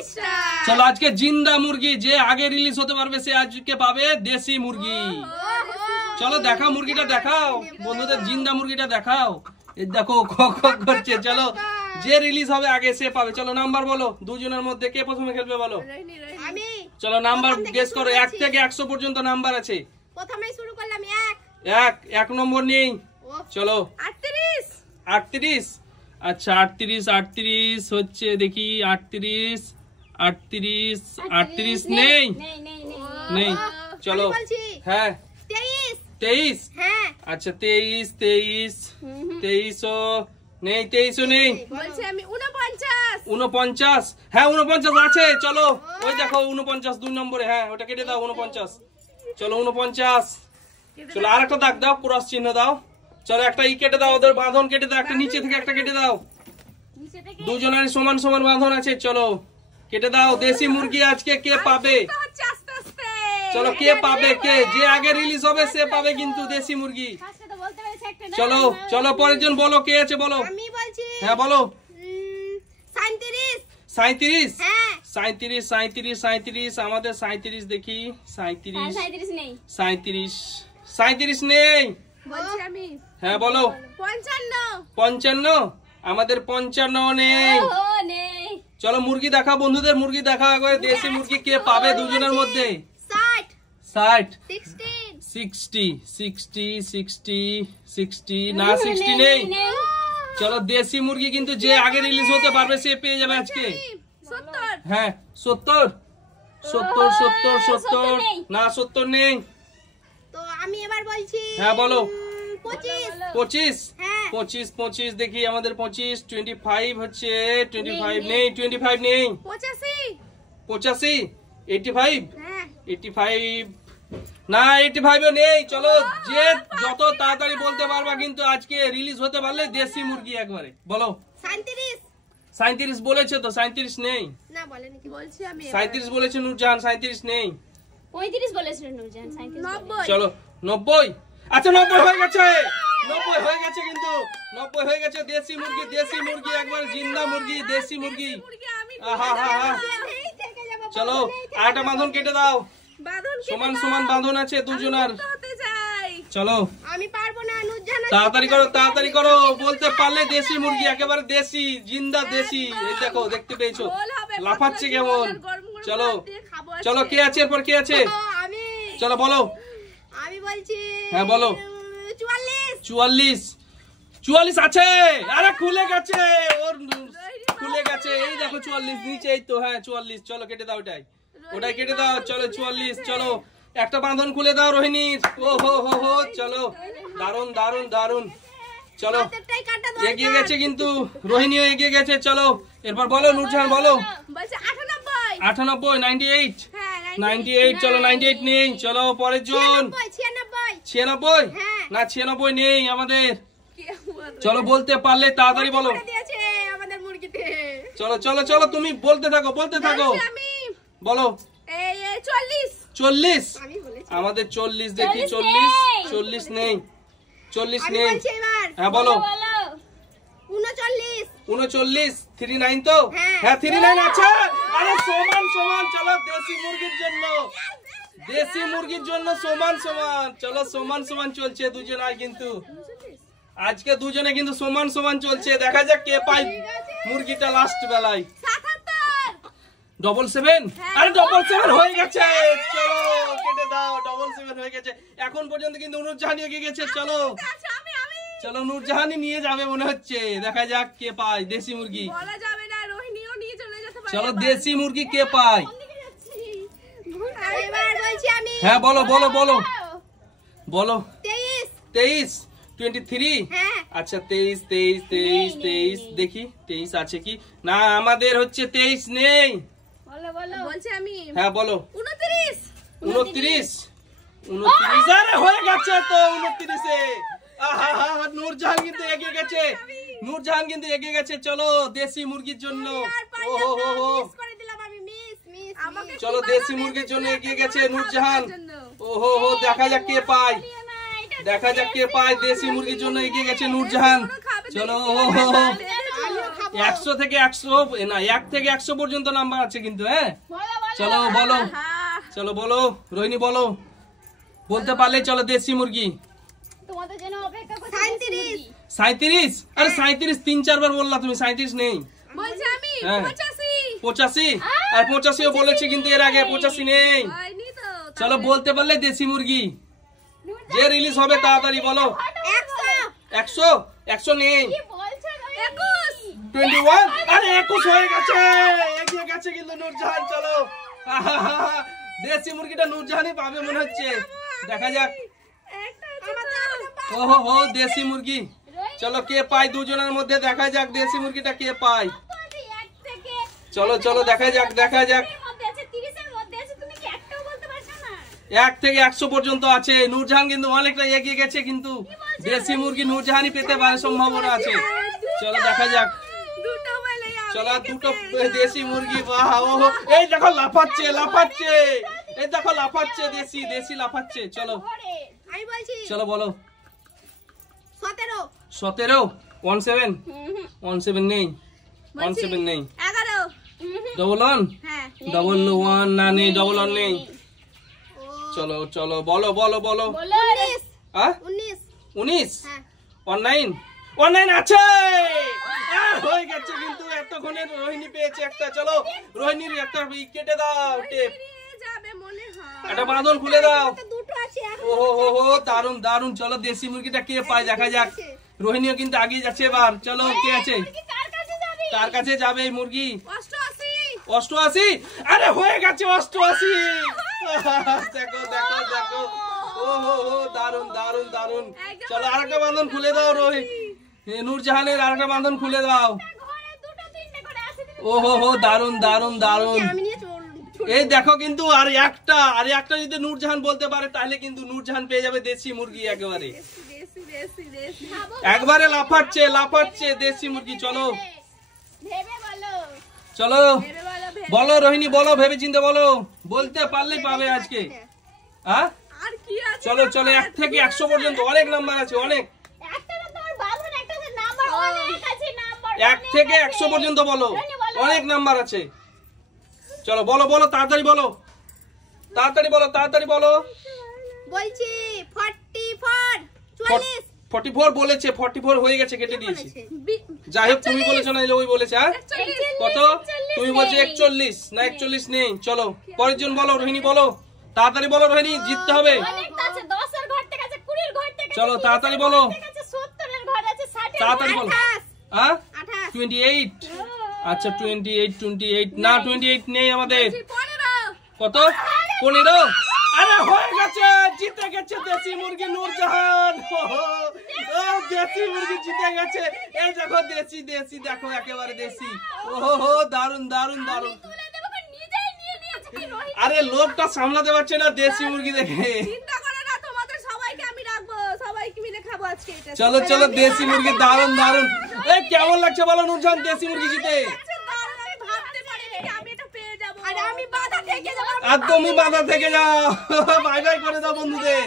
30টা। চলো আজকে জিন্দা মুরগি যে আগে রিলিজ হতে পারবে সে আজকে পাবে দেশি মুরগি। চলো দেখাও মুরগিটা, দেখাও বন্ধুদের জিন্দা মুরগিটা দেখাও। এই দেখো কক কক করছে। চলো যে রিলিজ হবে আগে সে পাবে। চলো নাম্বার বলো, দুজনের মধ্যে কে প্রথমে খেলবে বলো। আমি। চলো নাম্বার গেস করো, 1 থেকে 100 পর্যন্ত নাম্বার আছে। প্রথমে শুরু করলাম 1 নম্বর নেই। চলো 38। 38। আচ্ছা 38 হচ্ছে, দেখি 38 নেই নেই। চলো হ্যাঁ 23। হ্যাঁ আচ্ছা 23 ও নেই, 23 ও নেই। বলছি আমি 49। 49, হ্যাঁ 49 আছে। চলো ওই দেখো 49 2 নম্বরে, হ্যাঁ ওটা কেটে দাও 49। চলো 49। চলো আর একটা দাগ দাও, ক্রস চিহ্ন দাও। চলো একটা ই কেটে দাও, ওদের বাঁধন কেটে দাও, একটা নিচে থেকে একটা কেটে দাও। দুজনের সমান সমান বাঁধন আছে। চলো কেটে দাও। দেশি মুরগি আজকে কে পাবে? চলো কে পাবে, কে যে আগে রিলিজ হবে সে পাবে কিন্তু দেশি মুরগি। চলো চলো পরের জন বলো কে আছে বলো। আমি বলছি হ্যাঁ বলো। 37। 37। হ্যাঁ 37 আমাদের 37 দেখি। 37 নেই। 37 নেই। বলছি আমি হ্যাঁ বলো। 55 আমাদের 55 নেই। নেই। চলো মুরগি দেখা বন্ধুদের, মুরগি দেখা একবার। দেশি মুরগি কে পাবে দুজনের মধ্যে? 60 60 না 60 নেই। চলো দেশি মুরগি কিন্তু যে আগে রিলিজ হতে পারবে সে পেয়ে যাবে আজকে। 70। হ্যাঁ 70 না 70 নেই। তো আমি এবার বলছি হ্যাঁ বলো। 25। 25 হ্যাঁ 25 দেখি আমাদের 25 25 হচ্ছে। 25 নেই। 25 নেই। 85 85 হ্যাঁ 85 না 85 ও নেই। চলো যে যত তাড়াতাড়ি বলতে পারবা কিন্তু আজকে রিলিজ হতে পারলে দেশি মুরগি একবারে বলো। 37 বলেছে তো, 37 নেই। না বলেনি কি বলছি আমি 37 বলেছে নূরজাহান, 37 নেই। 35 বলেছিল নূরজাহান, 37 90। চলো 90। আচ্ছা 90 হয়ে গেছে, 90 হয়ে গেছে কিন্তু 90 হয়ে গেছে। দেশি মুরগি একবার জিন্দা মুরগি, দেশি মুরগি। আহা হা হা। চলো আরেকটা বাঁধন কেটে দাও। সমান সমান বাঁধন আছে দুজনার। চলো আমি পারবো না নুরজাহান। তাড়াতাড়ি করো বলতে পারলে দেশি মুরগি একেবারে দেশি জিন্দা দেশি। এই দেখো দেখতে পেয়েছো লাফাচ্ছে কেমন। চলো চলো কে আছে এরপর কে আছে? আমি চলো বলো। আমি বলছি হ্যাঁ বলো। 44 আছে। আরে খুলে গেছে ওর, খুলে গেছে। এই দেখো 44 নিচে, এই তো হ্যাঁ 44। চলো কেটে দাও ওটাই কেটে দাও। চলো 44। চলো একটা বাঁধন খুলে দাও রোহিণীর। ও হো চলো দারুন। চলো এগিয়ে গেছে কিন্তু রোহিণীও এগিয়ে গেছে। চলো এরপর বলো নূরজাহান বলো। 98 98 চলো 98 নেই। চলো পরের জন 96 না 96 নেই আমাদের। চলো বলতে পারলে তাড়াতাড়ি বলো। আমাদের মুরগিতে চলো তুমি বলতে থাকো বলো। 40 আমাদের 40 দেখি। 40 নেই। 40 নেই। হ্যাঁ বলো। 39 39 তো হ্যাঁ 39 আছে। আরে সমান। চলো দেশি মুরগির জন্য সমান। চলো সমান চলছে দুজনায় কিন্তু আজকে দুজনে কিন্তু সমান চলছে। দেখা যাক কে পায় মুরগিটা লাস্ট বেলায়। 77 আরে 77 হয়ে গেছে। চলো কেটে দাও। 77 হয়ে গেছে। এখন পর্যন্ত কিন্তু নূরজাহান এগিয়ে গেছে। চলো নূরজাহানই নিয়ে যাবে মনে হচ্ছে। দেখা যাক কে পায় দেশি মুরগি। চলো দেশি মুরগি কে পায়। হ্যাঁ বলো 23 23 আচ্ছা 23 দেখি 23 আছে কি না। আমাদের হচ্ছে 23 নেই। হ্যাঁ বলো। 29 আরে হয়ে গেছে তো 29-এ। নূরজাহান কিন্তু এগিয়ে গেছে। চলো দেশি মুরগির জন্য। চলো দেশি মুরগির জন্য এগিয়ে গেছে নূরজাহান। দেখা যাক কে পায় দেশি মুরগির জন্য এগিয়ে গেছে নূরজাহান। চলো 100 থেকে 100 না 1 থেকে 100 পর্যন্ত নাম্বার আছে কিন্তু হ্যাঁ চলো বলো চলো বলো রোহিণী বলো বলতে পারলে চলো দেশি মুরগি তোমাদের জন্য অপেক্ষা করছি 37 37 আরে 37 3-4 বার বললা তুমি 37 নেই বলছি আমি হ্যাঁ। 85 85 আর 85 ও বলেছে কিন্তু এর আগে 85 নেই হয়নি তো চলো বলতে পারলে দেশি মুরগি যে রিলিজ হবে তাড়াতাড়ি বলো 100 100 নেই কি বলছো 21 21 আরে 21 হয়ে গেছে এগিয়ে গেছে কিন্তু নূরজাহান চলো দেশি মুরগিটা নূরজাহানই পাবে মনে হচ্ছে দেখা যাক ওহো হো দেশি মুরগি চলো কে পায় দুজনের মধ্যে দেখা যাক দেশি মুরগিটা কে পায় এক থেকে চলো চলো দেখা যাক এর মধ্যে আছে 30 এর মধ্যে আছে তুমি কি একটাও বলতে পারছো না 1 থেকে 100 পর্যন্ত আছে নূরজাহান কিন্তু অনেকটা এগিয়ে গেছে কিন্তু দেশি মুরগি নূরজাহানই পেতে পারে সম্ভাবনা আছে চলো দেখা যাক দুটো বলে চলো দুটো দেশি মুরগি বাহ ওহো এই দেখো লাফাচ্ছে লাফাচ্ছে এই দেখো লাফাচ্ছে দেশি দেশি লাফাচ্ছে চলো ঘরে আমি বলছি চলো বলো 17 17 17 17 নেই 17 নেই 11 ডবল ওয়ান হ্যাঁ ডবল ওয়ান না নেই ডবল ওয়ান নেই চলো চলো বলো বলো বলো বলো 19 হ্যাঁ 19 19 হ্যাঁ 19 আছে হয়ে গেছে কিন্তু এতক্ষণে রোহিণী পেয়েছে একটা চলো রোহিণীর একটা কেটে দাও টেপ যাবে মনে হয় একটা বাঁধন খুলে দাও দুটো আছে ওহো হো হো দারুন দারুন চলো দেশি মুরগিটা কে পায় দেখা যাক রোহিণীও কিন্তু আগিয়ে যাচ্ছে এবার চলো কে আছে কার কাছে যাবে কার কাছে যাবে এই মুরগি 88 88 আরে হয়ে গেছে 88 দেখো দেখো দেখো ওহো হো দারুন দারুন দারুন চলো আরেকটা বাঁধন খুলে দাও নূরজাহানের আরেকটা বাঁধন খুলে দাও ঘরে দুটো তিনটে করে আছে ওহো হো দারুন দারুন দারুন আমি নিয়ে চল এই দেখো কিন্তু আর একটা যদি নূরজাহান বলতে পারে তাহলে কিন্তু নূরজাহান পেয়ে যাবে দেশি মুরগি একেবারে দেশি একবারে লাফাচ্ছে লাফাচ্ছে দেশি মুরগি চলো ভেবে বলো চলো বলো রোহিণী বলো ভেবে চিন্তে বলো বলতে পারলেই পাবে আজকে হ্যাঁ আর কি আছে চলো চলো 1 থেকে 100 পর্যন্ত অনেক নাম্বার আছে অনেক একটা না তোমার বাঁধন একটা আছে নাম্বার অনেক আছে নাম্বার 1 থেকে 100 পর্যন্ত বলো অনেক নাম্বার আছে চলো বলো বলো তাড়াতাড়ি বলো তাড়াতাড়ি বলো বলছি 44 44 44 বলেছে 44 হয়ে গেছে কেটে দিয়েছি যাই হোক তুমি বলেছো না ওই বলেছে হ্যাঁ কত তুমি বলছো 41 না 41 নেই চলো পরের জন বলো রোহিণী বলো তাড়াতাড়ি বলো রোহিণী জিততে হবে অনেক আছে 10 এর ঘর থেকে আছে 20 এর ঘর থেকে চলো তাড়াতাড়ি বলো 70 এর ঘর আছে 60 এর তাড়াতাড়ি বলো হ্যাঁ 28 28 আচ্ছা 28 না 28 নেই আমাদের 15 কত 15 আরে হয়ে গেছে জিতে গেছে দেশি মুরগি নূরজাহান ও দেশি মুরগি জিতে গেছে এই দেখো দেশি দেশি দেখো একেবারে দেশি ওহো দারুন দারুন দারুন তুলে দেব নিজেই নিয়ে নিয়েছে কি রোহিত আরে লোকটা সামলাতে পারছে না দেশি মুরগি দেখে চিন্তা করে না তোমাদের সবাইকে আমি রাখবো সবাইকে মিলে খাবো আজকে এটা চলো চলো দেশি মুরগি দারুন দারুন এই কেমন লাগছে বলো নূরজাহান দেশি মুরগি জিতে আমি ভাবতে পারিনি যে আমি এটা পেয়ে যাব আর আমি বাধা থেকে যাব আর তুমি বাধা থেকে যাও বাই বাই করে দাও বন্ধুদের